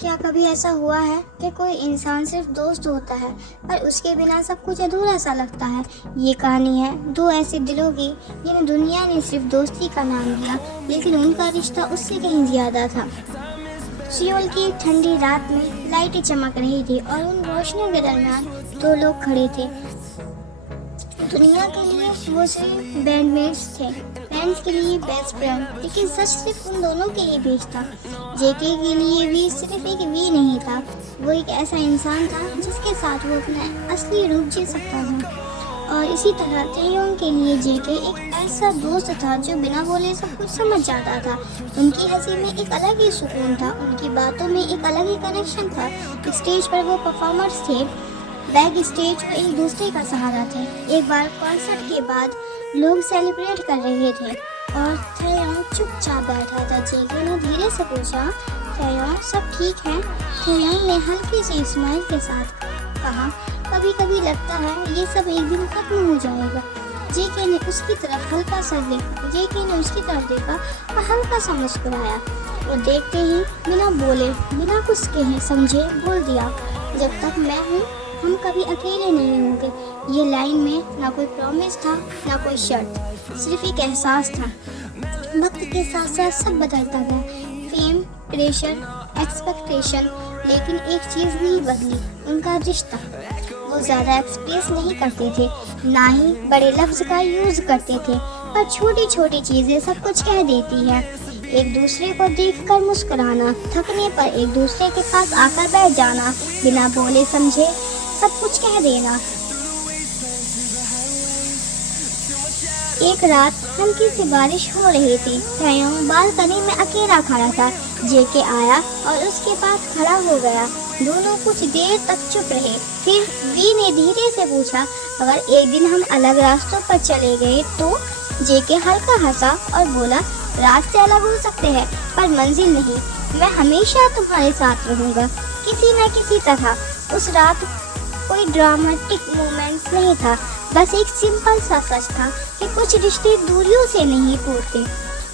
क्या कभी ऐसा हुआ है कि कोई इंसान सिर्फ दोस्त होता है पर उसके बिना सब कुछ अधूरा सा लगता है। ये कहानी है दो ऐसे दिलों की जिन्हें दुनिया ने सिर्फ दोस्ती का नाम दिया, लेकिन उनका रिश्ता उससे कहीं ज़्यादा था। सियोल की एक ठंडी रात में लाइटें चमक रही थी और उन रोशनियों के दरमियान दो लोग खड़े थे। दुनिया के लिए वो सिर्फ बैंडमेट्स थे, फ्रेंड्स के लिए बेस्ट फ्रेंड, लेकिन सच सिर्फ उन दोनों के ही बीच था। जेके के लिए वी सिर्फ एक वी नहीं था, वो एक ऐसा इंसान था जिसके साथ वो अपना असली रूप जी सकता था। और इसी तरह तेयोंग के लिए जेके एक ऐसा दोस्त था जो बिना बोले सब कुछ समझ जाता था। उनकी हंसी में एक अलग ही सुकून था, उनकी बातों में एक अलग ही कनेक्शन था। स्टेज पर वो परफॉर्मर्स थे, बैक स्टेज वो एक दूसरे का सहारा थे। एक बार कॉन्सर्ट के बाद लोग सेलिब्रेट कर रहे थे और तेयोंग चुपचाप बैठा था। जेके ने धीरे से पूछा, तेयोंग सब ठीक है? तेयोंग ने हल्की सी स्माइल के साथ कहा, कभी कभी लगता है ये सब एक दिन खत्म हो जाएगा। जेके ने उसकी तरफ देखा और हल्का सा मुस्कुराया। वो देखते ही बिना बोले बिना कुछ कहे समझे बोल दिया, जब तक मैं हूँ हम कभी अकेले नहीं होंगे। ये लाइन में ना कोई प्रॉमिस था ना कोई शर्त, सिर्फ एक एहसास था। वक्त के साथ साथ सब बदलता गया, फेम, प्रेशर, एक्सपेक्टेशन, लेकिन एक चीज़ नहीं बदली, उनका रिश्ता। वो ज़्यादा एक्सप्रेस नहीं करते थे, ना ही बड़े लफ्ज़ का यूज़ करते थे, पर छोटी छोटी चीज़ें सब कुछ कह देती है। एक दूसरे को देखकर मुस्कुराना, थकने पर एक दूसरे के पास आकर बैठ जाना, बिना बोले समझे सब कुछ कह देना। एक रात हल्की सी बारिश हो रही थी। तेयोंग बालकनी में अकेला खड़ा था। जेके आया और उसके पास खड़ा हो गया। दोनों कुछ देर तक चुप रहे। फिर वी ने धीरे से पूछा, अगर एक दिन हम अलग रास्तों पर चले गए तो? जेके हल्का हंसा और बोला, रास्ते अलग हो सकते हैं पर मंजिल नहीं। मैं हमेशा तुम्हारे साथ रहूंगा, किसी न किसी तरह। उस रात कोई ड्रामेटिक मोमेंट्स नहीं था, बस एक सिंपल सा सच था कि कुछ रिश्ते दूरियों से नहीं टूटते।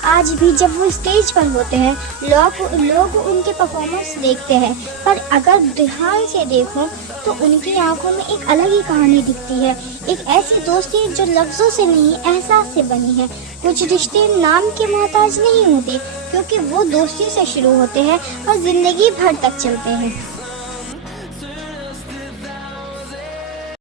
आज भी जब वो स्टेज पर होते हैं, लोग उनके परफॉर्मेंस देखते हैं, पर अगर ध्यान से देखो तो उनकी आंखों में एक अलग ही कहानी दिखती है। एक ऐसी दोस्ती जो लफ्ज़ों से नहीं एहसास से बनी है। कुछ रिश्ते नाम के मोहताज नहीं होते, क्योंकि वो दोस्ती से शुरू होते हैं और ज़िंदगी भर तक चलते हैं।